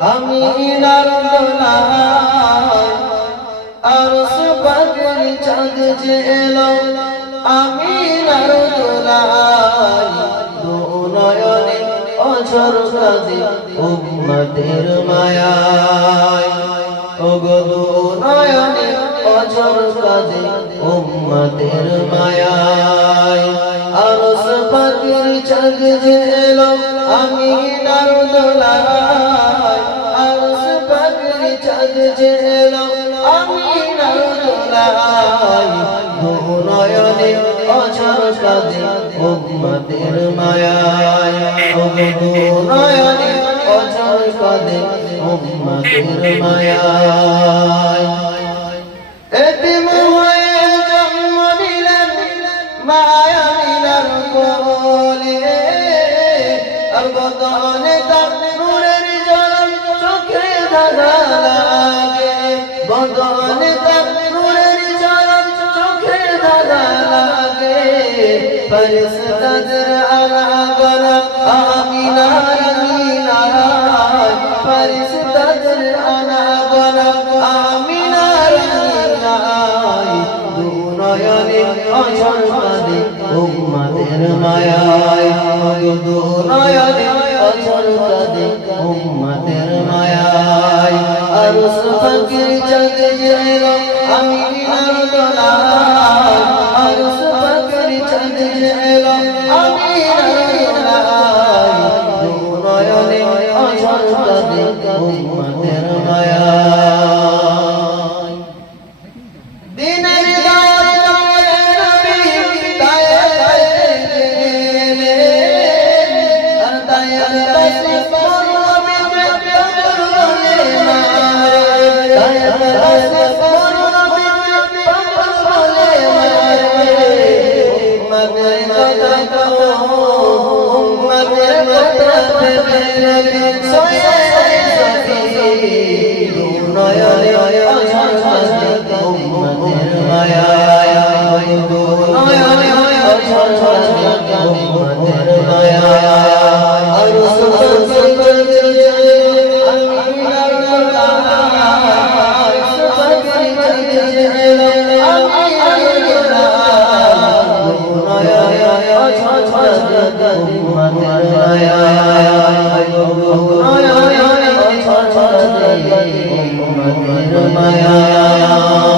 আমিনার দোলায় আরশ পাকের চাঁদ যে এলো আমিনার দোলায় দু নয়নে অঝর কাঁদে উম্মতের মায়ায় ওগো দু নয়নে অঝর কাঁদে উম্মতের মায়ায় আরশ পাকের চাঁদ যে এলো আমিনার দোলায় আরশ পাকের চাঁদ যে এলো আমিনার দোলায় দু নয়নে অঝর কাঁদে উম্মতের মায়ায় ওগো দু নয়নে অঝর কাঁদে উম্মতের মায়ায় এতিম হয়ে জন্ম নিলেন মা আমিনার কোলে আর বদনে তার নূরের ঝলক চোখে ধাঁধা লাগে বদনে তার নূরের ঝলক চোখে ধাঁধা লাগে ফেরেশতাদের আনাগোনা আমিনার মিনায় ফেরেশতাদের আনাগোনা আমিনার মিনায় দু নয়নে অঝর কাঁদে উম্মতের মায়ায় দু নয়নে অঝর কাঁদে উম্মতের মায়ায় আরশ পাকের চাঁদ যে এলো আমিনার দোলায় আরশ পাকের চাঁদ যে এলো আমিনার দোলায় দু নয়নে অঝর কাঁদে উম্মতের মায়ায় দিনের মায়া